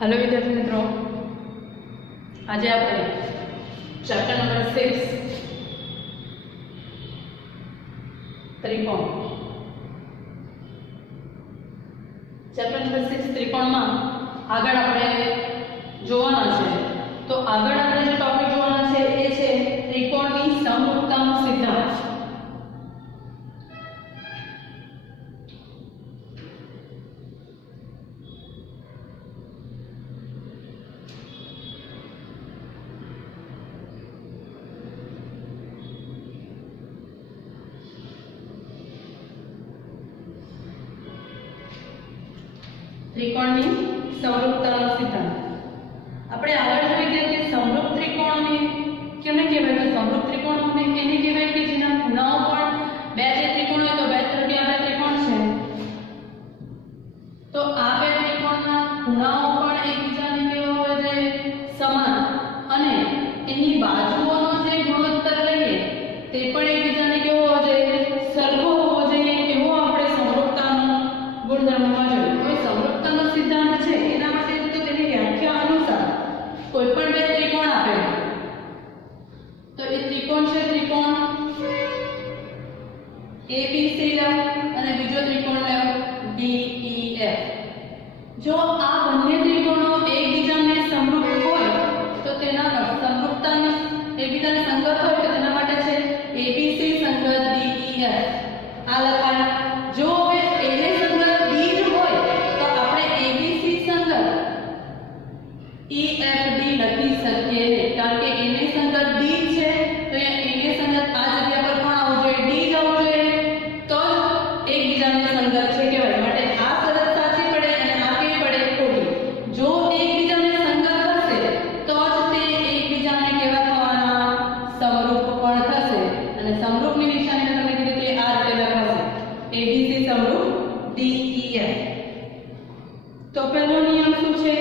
Hello विद्यार्थी मित्रों, आज आप चैप्टर नंबर 6 त्रिकोण चैप्टर नंबर 6 त्रिकोण में आगळ आपणे जोवाना छे। तो आगळ आपणे जो टॉपिक जोवाना छे ए छे त्रिकोणनी समरूपतानो सिद्धांत। त्रिकोणनी समरूपतानो सिद्धांत આપણે આગળ જોઈ ગયા કે સમરૂપ ત્રિકોણને કેને કહેવાય? તો સમરૂપ ત્રિકોણોને એને કહેવાય કે જેના ખૂણાઓ પણ બે જે ત્રિકોણ હોય તો બે ત્રિકોણ છે, તો આ બે ત્રિકોણના ખૂણાઓ પણ એકબીજાને કેવા હોવા જોઈએ? સમાન, અને એની બાજુઓનો જે ગુણોત્તર લઈએ તે પણ એકબીજાને કેવો હોવો જોઈએ? સરખો હોવો જોઈએ। એવો આપણે સમરૂપતાનો ગુણધર્મ માં જોયું। સમરૂપતાનો સિદ્ધાંત છે એના માટે તો તેની વ્યાખ્યા અનુસાર કોઈ પણ બે ત્રિકોણ આપે તો એ ત્રિકોણ છે ત્રિકોણ ABC અને બીજો ત્રિકોણ લેવો DEF। જો આ બંને ત્રિકોણો એકબીજાને સમરૂપ હોય તો તેના સમરૂપતાની એકબીજાને સંગત હોય તો તેના માટે છે ABC સંગત DEF। આ લખાય। જો એને સંગત D જ હોય તો આપણે ABC સંગત EFD લખી શકીએ નહીં, કારણ કે એને સંગત D છે તો એને સંગત આ જગ્યા પર કોણ આવવું જોઈએ? D જ આવવું જોઈએ, તો જ એકબીજાને સંગત છે કહેવાય। માટે આ શરત સાચી પડે અને આ કેવી પડે? ખોટી। જો એકબીજાને સંગત હશે તો જ તે એકબીજાને કેવા થવાના? સમરૂપ પણ થશે। અને સમરૂપની નિશાની મેં તમને કીધું કે આ રીતે લખાશે ABC સમરૂપ DEF। તો પહેલો નિયમ શું છે?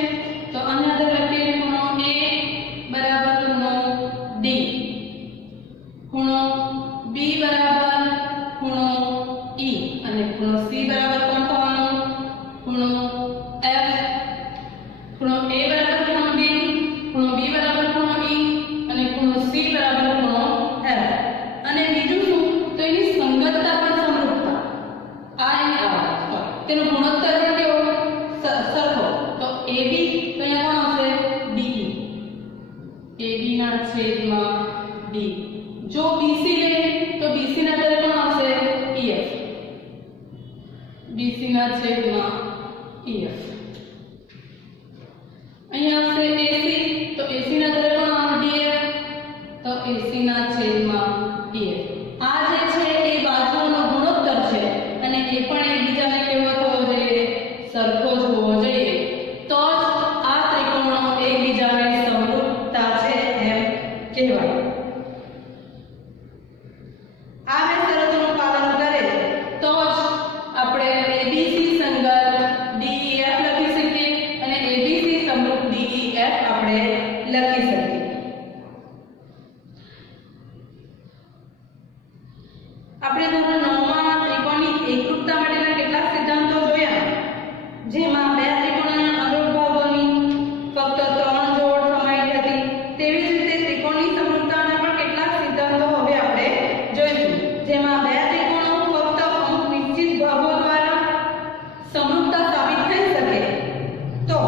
તો આના અંદર લખીએ ખૂણો A બરાબર ખૂણો D, ખૂણો B બરાબર ખૂણો E, અને ખૂણો C બરાબર કોણ થવાનો? ખૂણો F। ખૂણો A બરાબર ખૂણો D, ખૂણો B બરાબર ખૂણો E, અને ખૂણો C બરાબર ખૂણો F। અને બીજું શું? તો એની સંગતતા પણ સમરૂપતા, આ એની આ તેનો ગુણોત્તર પણ કેવો? સરખો। તો AB તો અહીંયા કોણ આવશે? DE, AB ના છેદમાં D। જો BC લે તો BC ના છેદમાં કોણ આવશે? EF, BC ના છેદમાં EF। અહીંયા આવશે AC, તો AC ના છેદમાં કોણ આવે? DF, તો AC ના છેદમાં EF। આ જે છે એ બાજુઓનો ગુણોત્તર છે અને એ પણ એકબીજાને કેવો થવો જોઈએ? સરખો જ હોવો જોઈએ, તો જ આ ત્રિકોણો એકબીજાને સમરૂપતા છે એમ કહેવાય। આ બે શરતોનું પાલન કરે તો જ આપણે ABC સંગત DEF લખી શકીએ અને ABC સમરૂપ DEF આપણે લખી શકીએ। આપણે ધોરણ 9 માં ત્રિકોણની એકરૂપતા માટેના કેટલાક સિદ્ધાંતો જોયા, જેમાં બે ત્રિકોણોના અનુરૂપ ભાગોની ફક્ત 3 જોડ સમાયેલી હતી। તેવી જ રીતે ત્રિકોણની સમરૂપતાના પણ કેટલાક સિદ્ધાંતો હવે આપણે જોઈશું, જેમાં બે ત્રિકોણો ફક્ત અમુક નિશ્ચિત ભાગો દ્વારા સમરૂપતા સાબિત થઈ શકે તો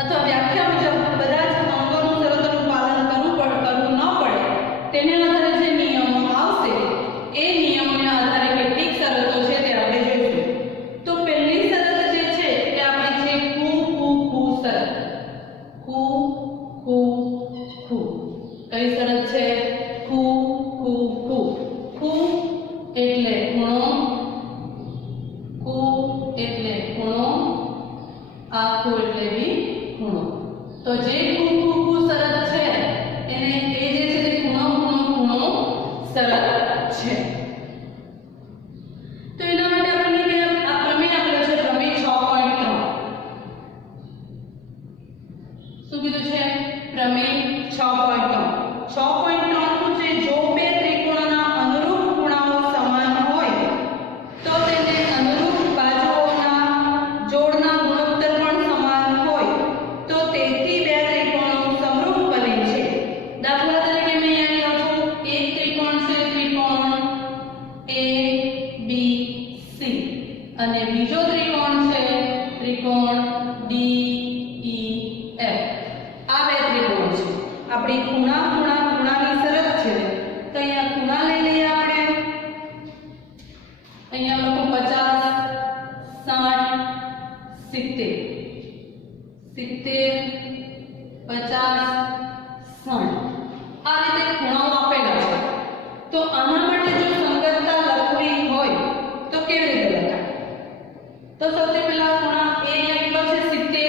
અથવા વ્યાખ્યા મુજબ બધા જ અંગોનું શરતોનું પાલન કરવું ન પડે તેને આધારે જે નિયમો આવશે એ નિયમોના આધારે કેટલીક શરતો છે તે આપણે જોઈશું। તો પહેલી શરત જે છે તે આપણી છે ખૂ ખૂ ખૂ શરત। ખૂ ખૂ ખૂ કઈ શરત છે? ખૂ ખૂ ખૂ। ખૂ એટલે ખૂણો, ખૂ એટલે ખૂણો, આ ખૂ એટલે બી ખૂણો। તો જે ખૂ ખૂ ખૂ શરત છે એને એ જે છે તે ખૂણો ખૂણો ખૂણો શરત છે। તો એના માટે આપણને આ પ્રમેય આપેલો છે, પ્રમેય 6.3। શું કીધું છે? પ્રમેય 6.3 શું છે? જો બે ત્રિકોણના અનુરૂપ ખૂણાઓ સમાન હોય તો તેને અનુરૂપ બાજુઓના જોડના ગુણોત્તર પણ સમાન હોય ત્રિકોણ છે ત્રિકોણ DEF આ બે ત્રિકોણ છે આપણી ખૂણાની શરત છે તો અહીંયા ખૂણા લઈ લઈએ આપણે અહીંયા લખો 50 60 70 50 60 આ રીતે ખૂણાઓ આપેલા છે તો આના માટે જો સંગતતા લખવી હોય તો કેવી રીતે લખાય તો સૌથી પહેલા ખૂણા A અહીંયા કેટલો છે 70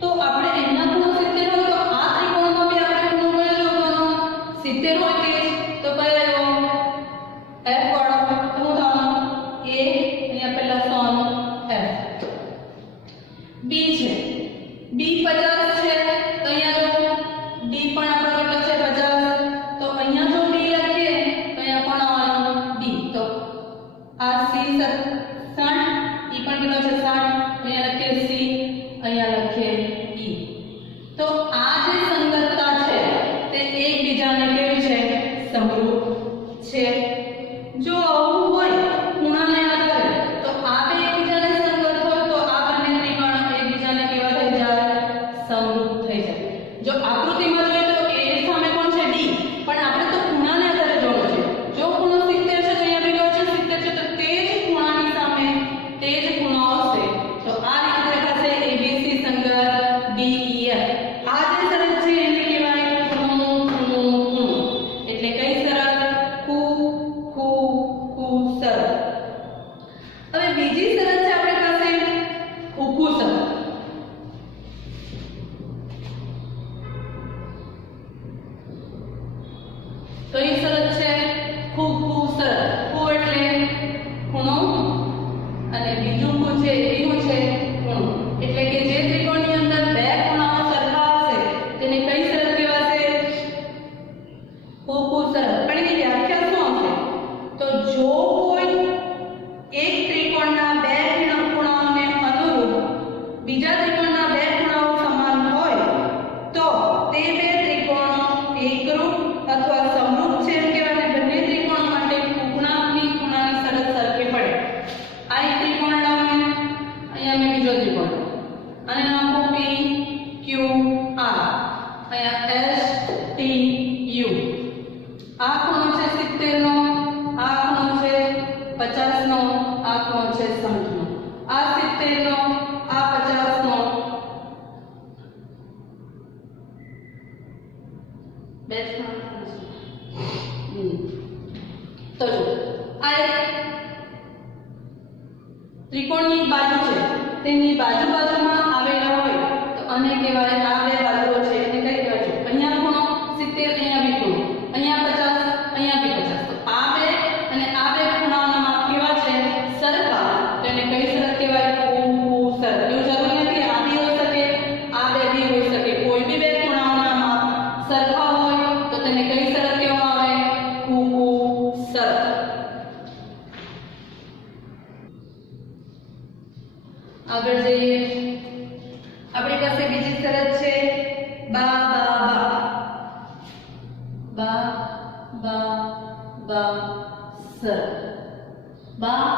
તો આપણે એના ખૂણો 70 હોય તો આ ત્રિકોણનો બી આપણે ખૂણો કયો શોધવાનો 70 હોય તે તો કયો આવ્યો F વાળો તો હું થવાનું A અહીંયા પહેલા સોનું F B છે B 50 છે તો અહીંયા જો D પણ આપણો કેટલો છે 50 તો અહીંયા જો D લખીએ તો અહીંયા પણ આવવાનું D તો આ C 60 E પણ કેટલો છે 60 અહીંયા લખીએ C અહીંયા લખીએ E તો આ જે સંગતતા છે તે એકબીજાને કેવી છે સમરૂપ છે જો આવું હોય ખૂણાને આધારે તો આ બે એકબીજાને સંગત હોય તો આ બંને ત્રિકોણ એકબીજાને કેવા થઈ જાય સમરૂપ થઈ જાય જો આકૃતિમાં જોઈએ તો A સામે કોણ છે D પણ આપણે તો ખૂણાને આધારે જોડો છે જો ખૂણો 70 છે તો અહીંયા બી કયો છે 70 છે તો તે જ ખૂણાની સામે તે જ ખૂણો આવશે તો આ રીતે દેખાશે ABC સંગત DEF આ જે શરત છે એને કહેવાય ખૂણો એટલે કઈ શરત ખૂ શરત હવે બીજી શરત છે આપણી પાસે ખૂ શરત કઈ શરત છે ખૂ શરત ખૂ એટલે ખૂણો અને બીજું ખૂ છે એ શું છે ખૂણો એટલે કે જે ત્રિકોણની અંદર બે ખૂણાઓ સરખા હશે તેને કઈ શરત કહેવાશે ખૂ શરત પણ એની વ્યાખ્યા શું હશે તો જો કોઈ એક ત્રિકોણના બે ખૂણાઓને અનુરૂપ બીજા ત્રિકોણના બે ખૂણાઓ સમાન હોય તો તે બે ત્રિકોણો એકરૂપ અથવા સમરૂપ છે એમ કહેવાય બંને ત્રિકોણ માટે ખૂણાની શરત સરખી પડે આ એક ત્રિકોણ લાવો અહીંયા મેં બીજો ત્રિકોણ અને નામ આપો P Q R અહીંયા S T U આ ખૂણો છે 70 નો આ ખૂણો છે 50 નો આ ખૂણો છે 60 નો આ 70 નો આ 50 નો બે તો જો આ એક ત્રિકોણની બાજુ છે તેની બાજુમાં આવેલા હોય તો આને કહેવાય આ બે બાજુઓ છે એને કઈ કહેવાય છે અહીંયા ખૂણો 70 અહીંયા બી ખૂણો અહીંયા 50 અહીંયા બી 50 તો આ બે અને આ બે ખૂણાઓના માપ કેવા છે સરખા તો એને કઈ શરત કહેવાય ખૂ શરત એવું જરૂરી નથી આ બી હોઈ શકે આ બે બી હોઈ શકે કોઈ બી બે ખૂણાઓના માપ સરખા હોય તો તેને કઈ શરત કહેવામાં આવે ખૂ શરત આગળ જઈએ આપણી પાસે બીજી શરત છે બા શરત બા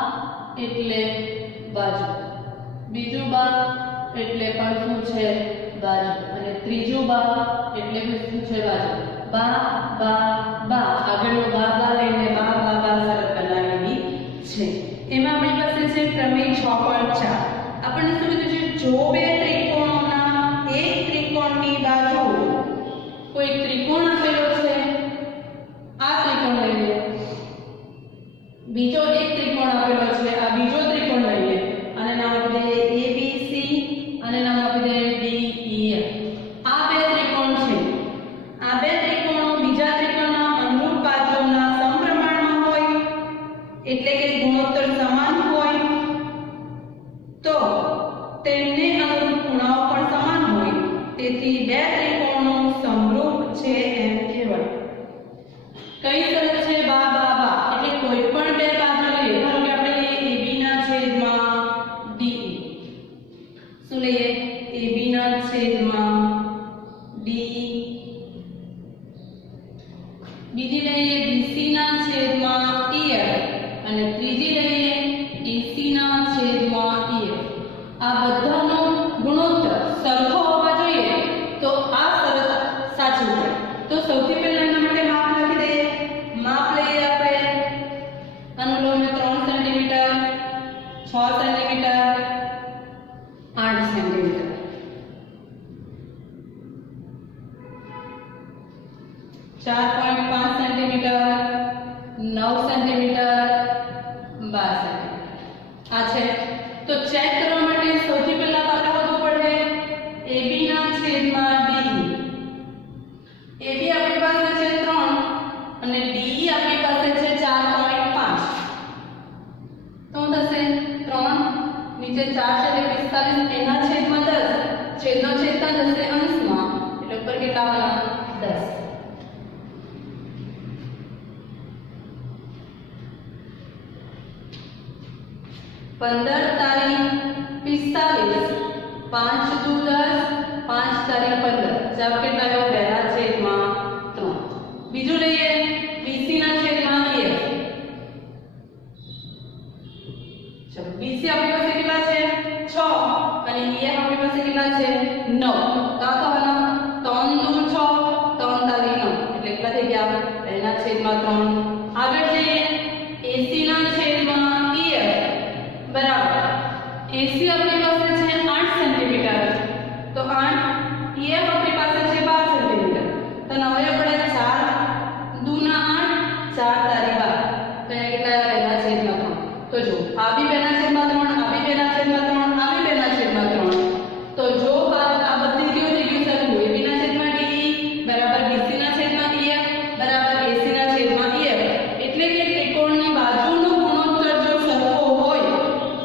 એટલે બાજુ બીજું બા એટલે પણ શું છે બાજુ અને ત્રીજું બા એટલે શું છે બાજુ બા આગળનો બા લઈને બા શરત બનાવેલી છે એમાં આપણી પાસે છે પ્રમેય 6.4 આપણને શું કીધું છે જો બે ત્રિકોણોના એક ત્રિકોણની બાજુ કોઈ ત્રિકોણ આપેલો છે આ ત્રિકોણ લઈએ બીજો એક ત્રિકોણ આપેલો છે આ બીજો ત્રિકોણ લઈએ અને નામ આપી દઈએ ABC અને નામ આપી દઈએ DEF આ બે ત્રિકોણ છે આ બે ત્રિકોણો બીજા ત્રિકોણના અનુરૂપ બાજુઓના સમપ્રમાણમાં હોય એટલે કે ગુણોત્તર સમાન હોય તો તેમને અનુરૂપ ખૂણાઓ પણ સમાન હોય તેથી બે ત્રિકોણો સમરૂપ છે એમ કહેવાય કઈ શરત છે બા એટલે કોઈ પણ બે બાજુ લઈએ ધારો કે આપણે લઈએ AB ના છેદમાં DE શું લઈએ AB ના છેદમાં DE બીજી લઈએ BC ના છેદમાં EF અને ત્રીજી લઈએ AC ના છેદમાં આ બધાનો ગુણોત્તર સરખો હોવા જોઈએ તો આ શરત સાચી છે. તો સૌથી પહેલા એના માટે માપ લખી દઈએ. માપ લઈએ આપણે. અનુલોમ 3 centimetre, 6 centimetre, 8 centimetre, 4.5 centimetre, 9 centimetre, 12 centimetre આ છે. તો ચેક કરવા માટે સૌથી પહેલા તો આપણે વધવું પડે AB ના છેદમાં DE. AB આપણી પાસે છે 3 અને DE આપણી પાસે છે 4.5. તો થશે 3 નીચે 4 છે એટલે 45 એના છેદમાં 10. છેદનો છેદ જશે અંશમાં એટલે ઉપર કેટલા આવવાના 10. 15 તારીખ 45, 5 દુ 10, 5 તારીખ 15. જવાબ કેટલા આવ્યો? 2 ના છેદમાં 3. બીજું લઈએ BC ના છેદમાં EF. ચલો BC આપણી પાસે કેટલા છે? 6 અને EF આપણી પાસે કેટલા છે? 9. તો આ થવાના 3 દુ 6, 3 તારીખ 9 એટલે કેટલા થઈ ગયા? 2 ના છેદમાં 3. આગળ જઈએ AC ના છેદમાં EF બરાબર. AC આપણી પાસે છે 8 સેન્ટીમીટર તો 8. EF આપણી પાસે છે 12 સેન્ટીમીટર. તો નવે આપણે 4 દુ ના 8, 4 તારી 12. તો અહીંયા કેટલા 2 ના છેદમાં 3. તો જો આ બી 2 ના છેદમાં 3, આ બી 2 ના છેદમાં 3, આ બી 2 ના છેદમાં 3. તો જો આ બધી કેવું થઈ ગયું સરખું? AB ના છેદમાં DE બરાબર BC ના છેદમાં EF બરાબર AC ના છેદમાં EF. એટલે કે ત્રિકોણની બાજુનો ગુણોત્તર જો સરખો હોય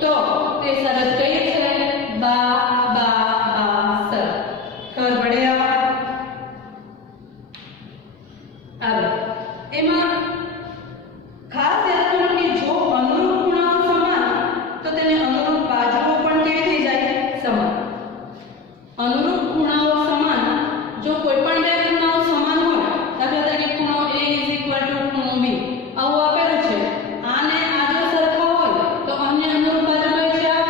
તો તે શરત કઈ છે? બા બા બા શરત. ખબર પડે? આગળ એમાં ખાસ યાદ રાખો કે જો અનુરૂપ ખૂણાઓ સમાન તો તેને અનુરૂપ બાજુઓ પણ કેવી થઈ જાય? સમાન. અનુરૂપ ખૂણાઓ સમાન જો કોઈ પણ બે ખૂણાઓ સમાન હોય, દાખલા તરીકે ખૂણો A ખૂણો B આવું આપેલું છે, આને આ જો સરખા હોય તો અન્ય અનુરૂપ બાજુ કઈ છે આ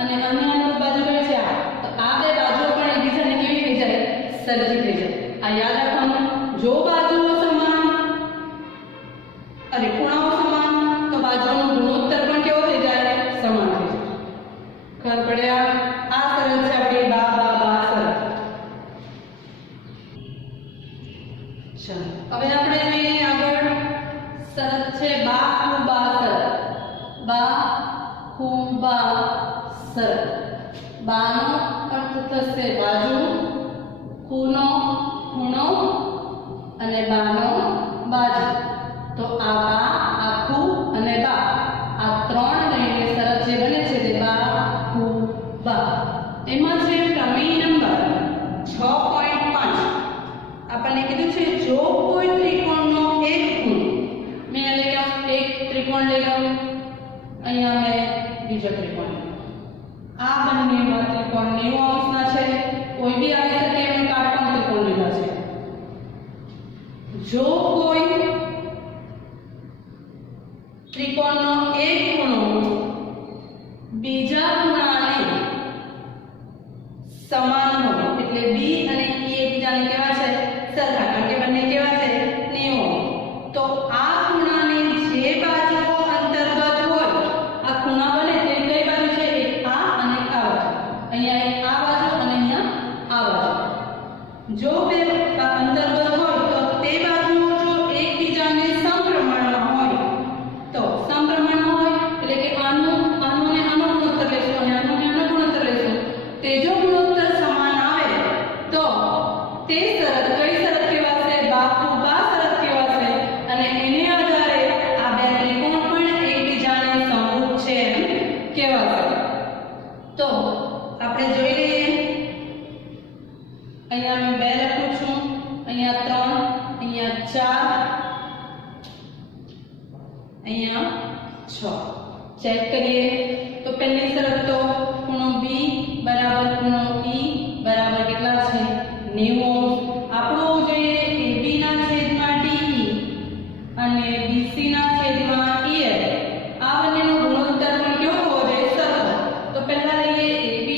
અને અન્ય અનુરૂપ બાજુ કઈ છે આ. તો આ બે બાજુઓ પણ એકબીજાને કેવી થઈ જાય? સરખી થઈ જાય. આ યાદ રાખવાનું. જો બાજુઓ સમાન અને ખૂણાઓ સમાન તો બાજુઓનો ગુણોત્તર પણ કેવો થઈ જાય? સમાન થઈ જાય. ખબર પડે? આ શરત છે આપણી બા બા બા શરત. ચલો હવે આપણે જોઈએ આગળ શરત છે બાહુબા શરત. બાહુબા શરત. બાનો અર્થ થશે બાજુ, ખૂણો ખૂણો અને બાનો બાજુ. તો આ બા, આ ખૂ અને બા આ ત્રણ લઈને શરત જે બને છે તે બાહુબા. એમાં છે પ્રમેય નંબર 6.5. આપણને કીધું છે જો કોઈ ત્રિકોણનો એક ખૂણો, મેં લઈ લઉં એક ત્રિકોણ લઈ લઉં, અહીંયા મેં બીજો ત્રિકોણ લઈ લઉં. આ બંનેમાં ત્રિકોણ 90 અંશના છે. કોઈ બી આવી શકે એમ કાટકોણ ત્રિકોણ લીધા છે. જો કોઈ ત્રિકોણનો એક ખૂણો બીજા ખૂણાને સમાન હોય એટલે B અને E એકબીજાને કેવા છે? સરખા. કારણ કે બંને કેવા છે? 90. તો આ ખૂણાને જે બાજુઓ અંતર્ગત હોય, આ ખૂણા બને તે કઈ બાજુ છે? એક આ અને આ બાજુ. અહીંયા એક આ બાજુ અને અહીંયા આ બાજુ. જો બે અંતર્ગત હોય તો તે બાજુઓ જો એકબીજાને સમપ્રમાણમાં હોય તો સમપ્રમાણમાં હોય એટલે કે આનો અને આનો ગુણોત્તર લેશો અને આનો ગુણોત્તર લેશો. તે જો ગુણોત્તર સમાન આવે તો તે શરત કઈ શરત કહેવાશે? બાહુબા શરત કહેવાશે. અને એને આધારે આ બે ત્રિકોણ પણ એકબીજાને સમરૂપ છે એમ કહેવાશે. તો આપણે જોઈ લઈએ. અહીંયા મેં 2 લખું છું, અહીંયા 3, અહીંયા 4, અહીંયા 6. ચેક કરીએ તો પહેલી શરત તો ખૂણો B બરાબર ખૂણો E બરાબર કેટલા છે? 90. આપણું જોઈએ AB ના છેદમાં DE અને BC ના છેદમાં EF. આ બંનેનો ગુણોત્તર પણ કેવો હોવો જોઈએ? સરખો. તો પહેલા લઈએ AB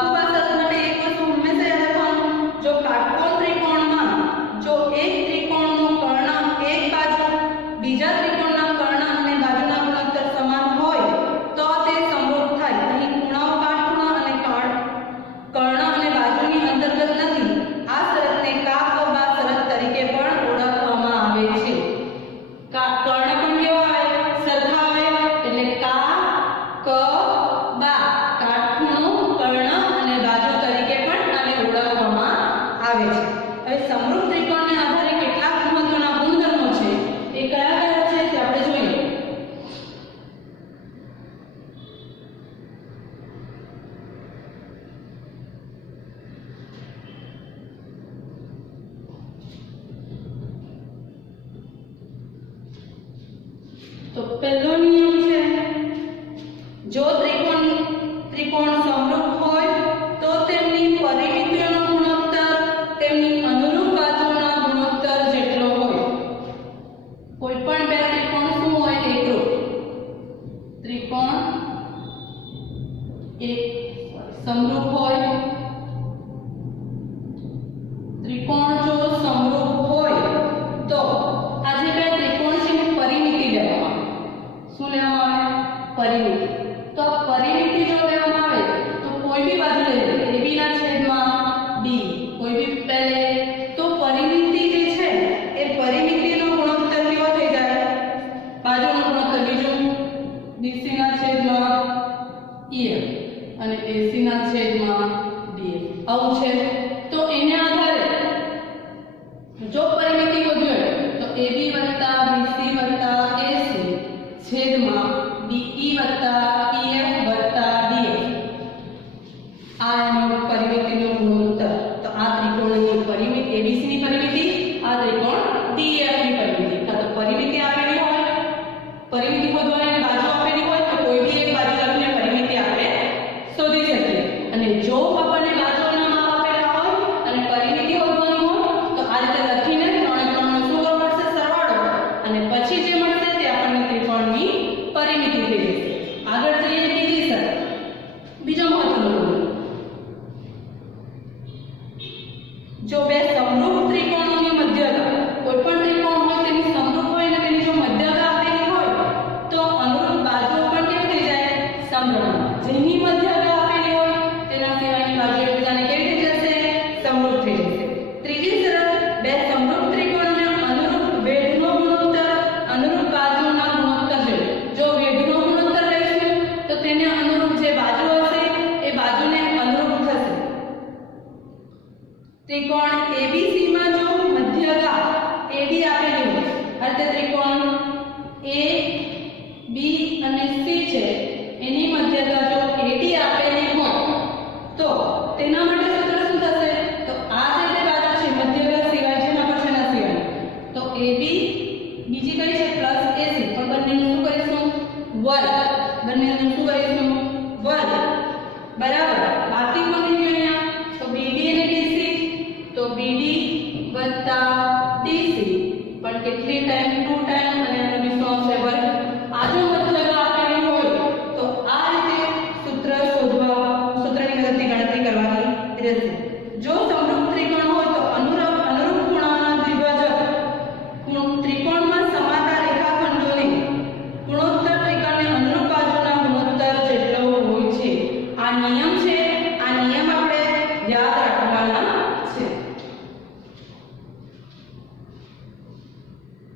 બાહુબા શરત માટે એક વસ્તુ હંમેશા યાદ રાખવાનું, જો કાટકોણ ત્રિકોણમાં જો એક ત્રિકોણનું કર્ણ એક બાજુ બીજા ત્રિકોણના કર્ણ અને બાજુના ગુણોત્તર સમાન હોય તો તે સમરૂપ થાય. અહીં ખૂણાઓ કાટખૂણા અને કર્ણ અને બાજુની અંતર્ગત નથી. આ શરતને કા-ક-બા શરત તરીકે પણ ઓળખવામાં આવે છે. કર્ણ પણ કેવા આવે? સરખા આવે, એટલે કા-ક-બા, કાટખૂણો, કર્ણ અને બાજુ તરીકે પણ આને ઓળખવામાં આવે છે. હવે સમરૂપ ત્રિકોણને આધારે કેટલાક મહત્વના ગુણધર્મો છે, એ કયા કયા છે તે આપણે જોઈએ. તો પહેલો નિયમ છે, જો ત્રિકોણ સમરૂપ હોય તો તેમની પરિમિતિઓનો ગુણોત્તર તેમની અનુરૂપ બાજુના ગુણોત્તર જેટલો હોય. કોઈ પણ બે ત્રિકોણ શું હોય? એકરૂપ. ત્રિકોણ સમરૂપ હોય, ત્રિકોણ જો સમરૂપ હોય તો આ જે બે ત્રિકોણ છે એની પરિમિતિ લેવામાં આવે. શું લેવામાં આવે? પરિમિતિ. તો આ પરિમિતિ જો લેવામાં આવે તો કોઈ બી બાજુ લઈ લો, AB ના છેદમાં B, કોઈ બી પહેલે, તો પરિમિતિ જે છે એ પરિમિતિનો ગુણોત્તર કેવો થઈ જાય? બાજુનો ગુણોત્તર. બીજું BC ના છેદમાં EF અને AC ના છેદમાં DF. આવું છે. તો એને આધારે જો પરિમિતિ વધ્યો તો AB વત્તા BC વત્તા AC છેદમાં DE વત્તા EF વત્તા DF, આ એનો પરિમિતિનો ગુણોત્તર. તો આ ત્રિકોણની પરિમિતિ ABC ની પરિમિતિ, આ ત્રિકોણ DF ની પરિમિતિ. તો પરિમિતિ આપેલી હોય, પરિમિતિ શોધવાની બાજુ આપેલી હોય તો કોઈ બી એક બાજુ લખીને પરિમિતિ આપણે શોધી શકીએ. અને જો આપણને બાજુઓના માપ આપેલા હોય અને પરિમિતિ શોધવાની હોય તો આ રીતે લખીને ત્રણે ત્રણનો શું કરવો પડશે? સરવાળો, અને પછી જે મળશે તે આપણને ત્રિકોણની પરિમિતિ થઈ જશે. આગળ જઈએ બીજી શરત. બીજો મહત્વનો ગુણ, જો બે સમરૂપ ત્રિકોણોની મધ્યતા, કોઈ પણ ત્રિકોણ હોય તેની સમરૂપ હોય અને તેની જો મધ્યતા આપેલી હોય તો અનુરૂપ બાજુઓ પણ કેવી થઈ જાય? સમરૂપ. જેની મધ્યતા આપેલી હોય તેના સિવાયની બાજુ એકબીજાને કેવી થઈ જશે? સમરૂપ થઈ જશે. ત્રીજી શરત, બે સમરૂપ ત્રિકોણને અનુરૂપ વેધનો ગુણોત્તર અનુરૂપ બાજુના ગુણોત્તર છે. જો વેધનો ગુણોત્તર લઈશું તો તેને અનુરૂપ જે બાજુ હશે એ બાજુને અનુરૂપ થશે. ત્રિકોણ ABC માં જો મધ્યગા AD આપેલી હોય, એટલે ત્રિકોણ AB અને C છે એની મધ્યગા જો AD આપેલી હોય તો તેના માટે સૂત્ર શું થશે? તો આ જે બે બાજુ છે મધ્યગા સિવાય જેના પર છે ના સિવાય, તો AB બીજી કઈ છે પ્લસ AC, પણ બંનેનું શું કરીશું? વર્ગ. બંનેનું શું કરીશું? વર્ગ. બરાબર. બાકી બની ગયું અહીંયા તો BD અને DC, તો BD વત્તા DC પણ કેટલી ટાઈમ? 2 ટાઈમ, અને એનો નિશાન છે વર્ગ. આ જો મધ્યગા આપેલી હોય તો આ રીતે સૂત્રની મદદથી ગણતરી કરવાની રહેશે. જો સમરૂપ ત્રિકોણ હોય તો અનુરૂપ ખૂણાના દ્વિભાજક ત્રિકોણમાં સમાતા રેખાખંડોની ગુણોત્તર ત્રિકોણને અનુરૂપ બાજુના ગુણોત્તર જેટલો હોય છે. આ નિયમ છે. આ નિયમ આપણે યાદ રાખવાના